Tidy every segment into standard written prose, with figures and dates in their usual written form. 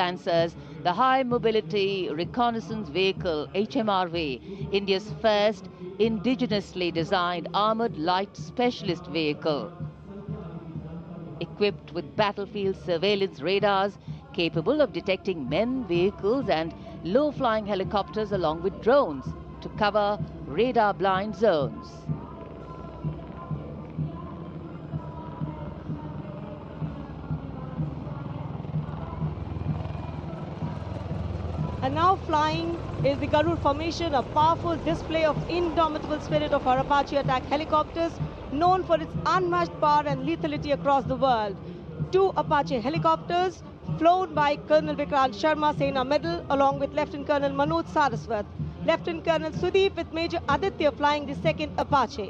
Lancers, the High Mobility Reconnaissance Vehicle, HMRV, India's first indigenously designed armored light specialist vehicle. Equipped with battlefield surveillance radars, capable of detecting men, vehicles and low-flying helicopters along with drones to cover radar-blind zones. And now flying is the Garud formation, a powerful display of indomitable spirit of our Apache attack helicopters, known for its unmatched power and lethality across the world. 2 Apache helicopters flown by Colonel Vikrant Sharma, Sena Medal, along with Lieutenant Colonel Manoj Saraswat. Lieutenant Colonel Sudeep with Major Aditya flying the 2nd Apache.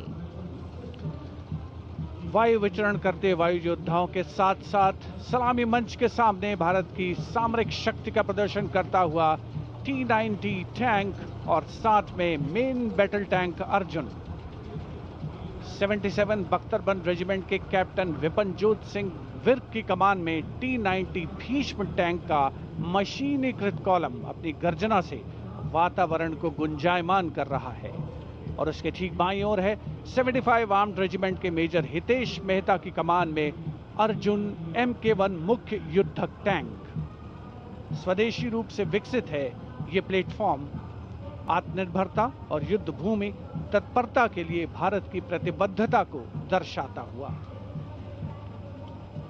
वायु विचरण करते वायु योद्धाओं के साथ साथ सलामी मंच के सामने भारत की सामरिक शक्ति का प्रदर्शन करता हुआ T-90 टैंक और साथ में मेन बैटल टैंक अर्जुन। 77 बख्तरबंद रेजिमेंट के कैप्टन विपनजोत सिंह विर्क की कमान में T-90 भीष्म टैंक का मशीनीकृत कॉलम अपनी गर्जना से वातावरण को गुंजायमान कर रहा है। और उसके ठीक बाईं ओर है 75 आर्म्ड रेजिमेंट के मेजर हितेश मेहता की कमान में अर्जुन MK1 मुख्य युद्धक टैंक। स्वदेशी रूप से विकसित है ये प्लेटफॉर्म आत्मनिर्भरता और युद्ध भूमि तत्परता के लिए भारत की प्रतिबद्धता को दर्शाता हुआ।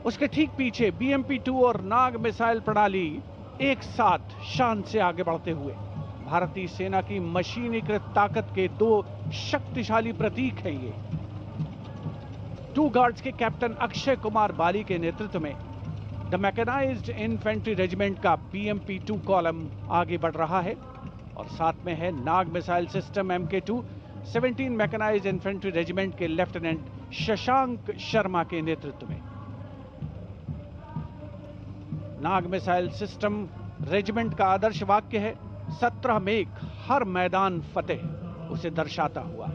उसके ठीक पीछे BMP-2 और नाग मिसाइल प्रणाली एक साथ शान से आगे बढ़ते हुए भारतीय सेना की मशीनीकृत ताकत के 2 शक्तिशाली प्रतीक हैं ये। 2 गार्ड्स के कैप्टन अक्षय कुमार बाली के नेतृत्व में द मैकेनाइज्ड इन्फेंट्री रेजिमेंट का BMP-2 कॉलम आगे बढ़ रहा है और साथ में है Nag missile system MK2 17 mechanised infantry regiment के लेफ्टिनेंट शशांक शर्मा के नेतृत्व में। नाग मिसाइल सिस्टम रेजिमेंट का आदर्श वाक्य है 17 मेघ हर मैदान फतेह, उसे दर्शाता हुआ।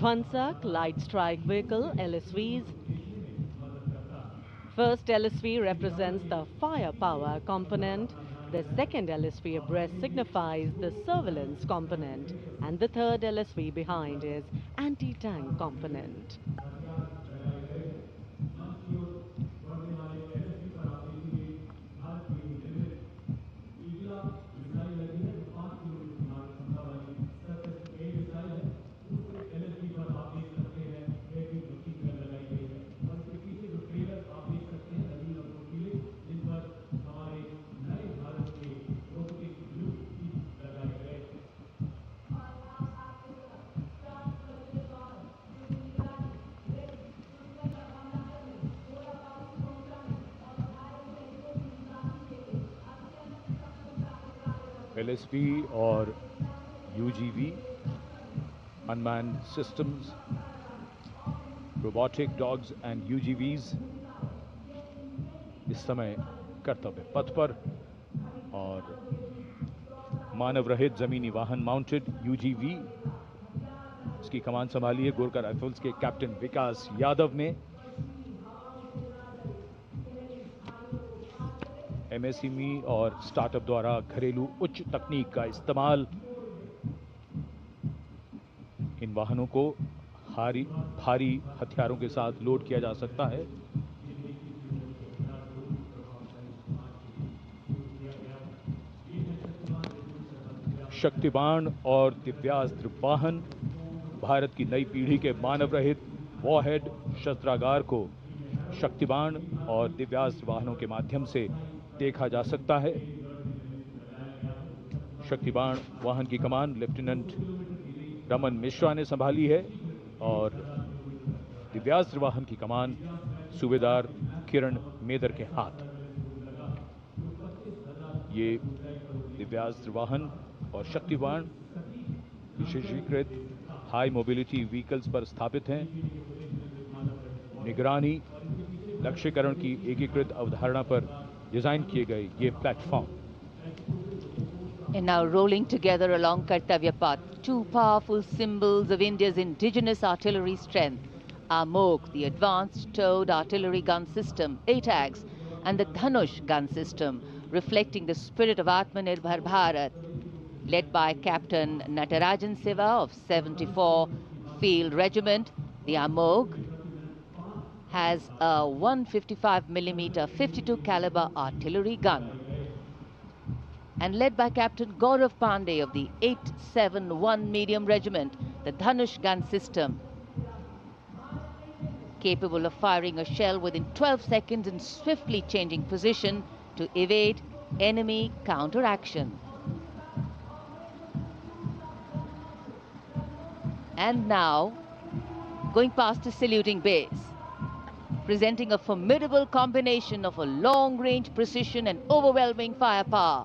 Dwansak Light Strike Vehicle, LSVs. First LSV represents the firepower component, the second LSV abreast signifies the surveillance component, and the third LSV behind is anti-tank component. LSV और UGV, unmanned systems, robotic dogs and UGVs इस समय कर्तव्य पथ पर, और मानव रहित जमीनी वाहन माउंटेड UGV इसकी कमान संभाली है गोरखा राइफल्स के कैप्टन विकास यादव ने। MSME और स्टार्टअप द्वारा घरेलू उच्च तकनीक का इस्तेमाल इन वाहनों को भारी हथियारों के साथ लोड किया जा सकता है। शक्तिबाण और दिव्यास्त्र वाहन भारत की नई पीढ़ी के मानव रहित वॉरहेड शस्त्रागार को शक्तिबाण और दिव्यास्त्र वाहनों के माध्यम से देखा जा सकता है। शक्तिबाण वाहन की कमान लेफ्टिनेंट रमन मिश्रा ने संभाली है और दिव्यास्त्र वाहन की कमान सूबेदार किरण मेदर के हाथ। ये दिव्यास्त्र वाहन और शक्तिबाण विशेषीकृत हाई मोबिलिटी व्हीकल्स पर स्थापित हैं। निगरानी लक्ष्यकरण की एकीकृत अवधारणा पर डिजाइन किए गए ये platform. And now rolling together along Kartavya Path, two powerful symbols of India's indigenous artillery strength are MOG, the Advanced Towed Artillery Gun System, ATAGS, and the Dhanush gun system, reflecting the spirit of Atmanirbhar Bharat. Led by Captain Natarajan Siva of 74 Field Regiment, the AMOG has a 155mm 52 caliber artillery gun. And led by Captain Gaurav Pandey of the 871 Medium Regiment, the Dhanush gun system, capable of firing a shell within 12 seconds and swiftly changing position to evade enemy counteraction. And now, going past the saluting base, presenting a formidable combination of a long-range precision and overwhelming firepower,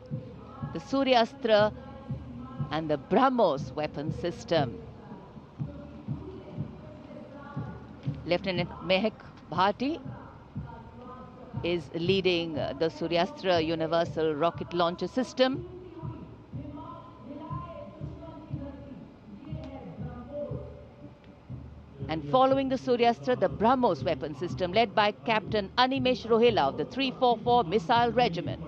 the Suryastra and the BrahMos weapon system. Lieutenant Mehak Bhati is leading the Suryastra Universal Rocket Launcher System. And following the Suryastra, the BrahMos weapon system led by Captain Animesh Rohila of the 344 Missile Regiment.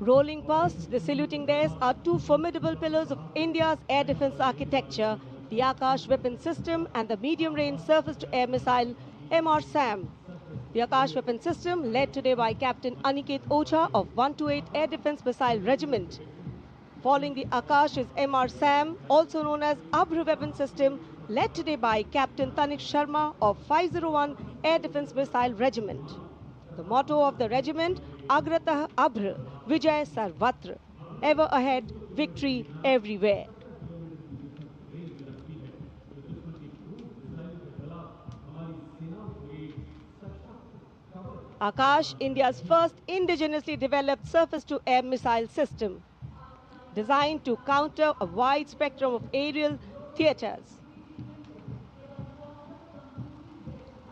Rolling past the saluting days are two formidable pillars of India's air defense architecture, the Akash weapon system and the medium-range surface-to-air missile MRSAM. The Akash weapon system led today by Captain Aniket Ocha of 128 Air Defense Missile Regiment. Following the Akash is MRSAM, also known as Abhr weapon system, led today by Captain Tanik Sharma of 501 Air Defense Missile Regiment. The motto of the regiment, Agratah Abhr, Vijay Sarvatra, ever ahead, victory everywhere. Akash, India's first indigenously developed surface-to-air missile system, designed to counter a wide spectrum of aerial theaters.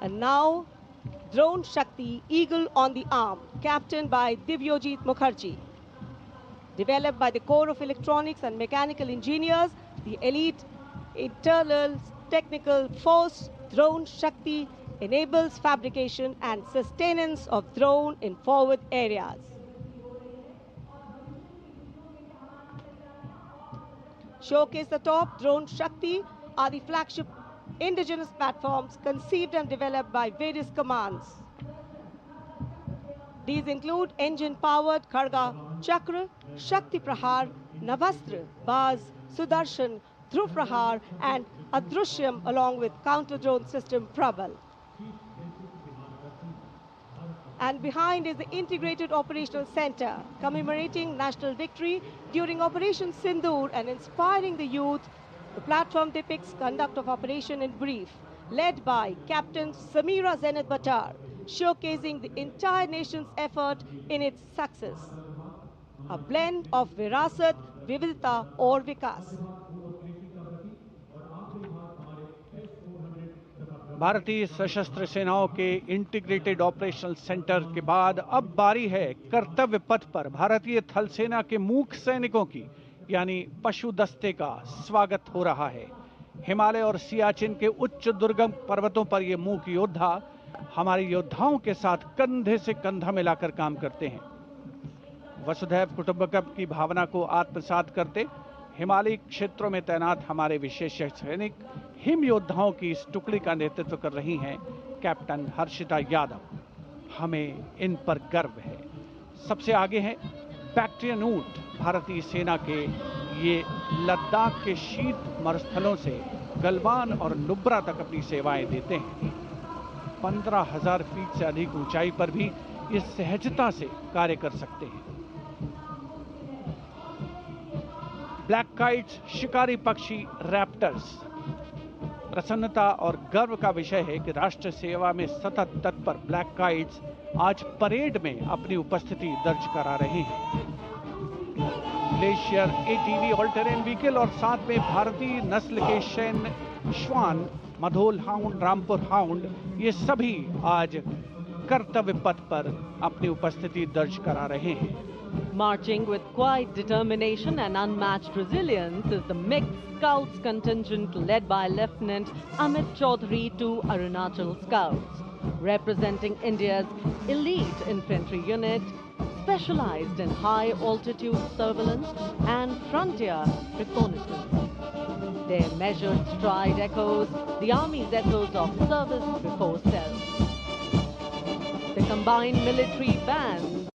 And now, Drone Shakti, Eagle on the Arm, captained by Divyojit Mukherjee. Developed by the Corps of Electronics and Mechanical Engineers, the elite internal technical force, Drone Shakti, enables fabrication and sustenance of drone in forward areas. Showcase the top, Drone Shakti are the flagship indigenous platforms conceived and developed by various commands. These include engine-powered Kharga Chakra, Shakti Prahar, Navastra, Baz, Sudarshan, Dhruv Prahar and Adrushyam along with counter-drone system Prabal. And behind is the Integrated Operational Center, commemorating national victory during Operation Sindoor and inspiring the youth. The platform depicts conduct of operation in brief, led by Captain Samira Zenith Batar, showcasing the entire nation's effort in its success. A blend of Virasat, Vividita or Vikas. भारतीय सशस्त्र सेनाओं के integrated operational centre के बाद अब बारी है कर्तव्य पथ पर भारतीय थल सेना के मूक सैनिकों की, यानी पशु दस्ते का स्वागत हो रहा है। हिमालय और सियाचिन के उच्च दुर्गम पर्वतों पर ये मूक योद्धा हमारे योद्धाओं के साथ कंधे से कंधा मिलाकर काम करते हैं। वसुधैव कुटुंबकम की भावना को आत्मसात करते हिमालयी क्षेत्रों में तैनात हमारे विशेष सैनिक हिम योद्धाओं की इस टुकड़ी का नेतृत्व कर रही हैं कैप्टन हर्षिता यादव। हमें इन पर गर्व है। सबसे आगे हैं बैक्ट्रियन ऊंट भारतीय सेना के ये लद्दाख के शीत मरुस्थलों से गलवान और नुब्रा तक अपनी सेवाएं देते हैं। 15,000 फीट से अधिक ऊंचाई पर भी ये सहजता से कार्य कर सकते हैं। ब्लैक काइट्स शिकारी पक्षी रैप्टर्स। प्रसन्नता और गर्व का विषय है कि राष्ट्र सेवा में सतत तत्पर ब्लैक काइट्स आज परेड में अपनी उपस्थिति दर्ज करा रहे हैं। Glacier ATV all terrain vehicle और साथ में भारतीय नस्ल के सैन्य श्वान, मधोल हाउंड, रामपुर हाउंड, ये सभी आज कर्तव्य पथ पर अपनी उपस्थिति दर्ज करा रहे हैं। Marching with quiet determination and unmatched resilience is the mixed Scouts contingent led by Lieutenant Amit Chaudhary to Arunachal Scouts, representing India's elite infantry unit, specialized in high-altitude surveillance and frontier reconnaissance. Their measured stride echoes the Army's ethos of service before self. The combined military band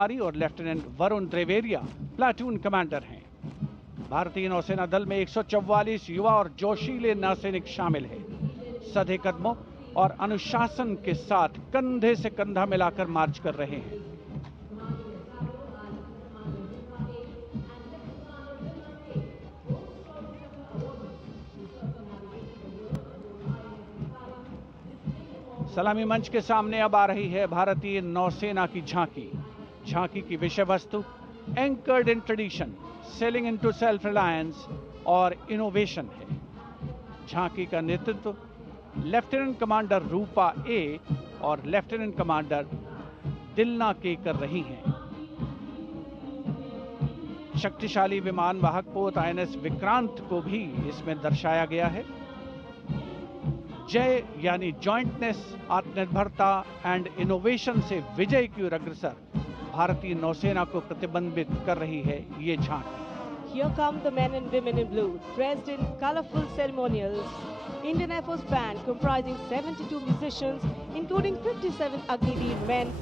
और lieutenant Varun द्विवेदिया platoon commander हैं। भारतीय नौसेना दल में 144 युवा और जोशीले नौसैनिक शामिल हैं। सधे कदमों और अनुशासन के साथ कंधे से कंधा मिलाकर मार्च कर रहे हैं। सलामी मंच के सामने अब आ रही है भारतीय नौसेना की झांकी। झांकी की विषय वस्तु anchored in tradition, sailing into self reliance और इनोवेशन है। झांकी का नेतृत्व लेफ्टिनेंट कमांडर रूपा ए और लेफ्टिनेंट कमांडर दिलना के कर रही हैं। शक्तिशाली विमान वाहक पोत INS विक्रांत को भी इसमें दर्शाया गया है। जय यानी जॉइंटनेस, आत्मनिर्भरता एंड इनोवेशन से विजय की ओर अग्रसर भारतीय नौसेना को प्रतिबिंबित कर रही है ये झांकी। Here come the men and women in blue, dressed in colorful ceremonials. Indian Air Force band comprising 72 musicians, including 57 Agniveer men,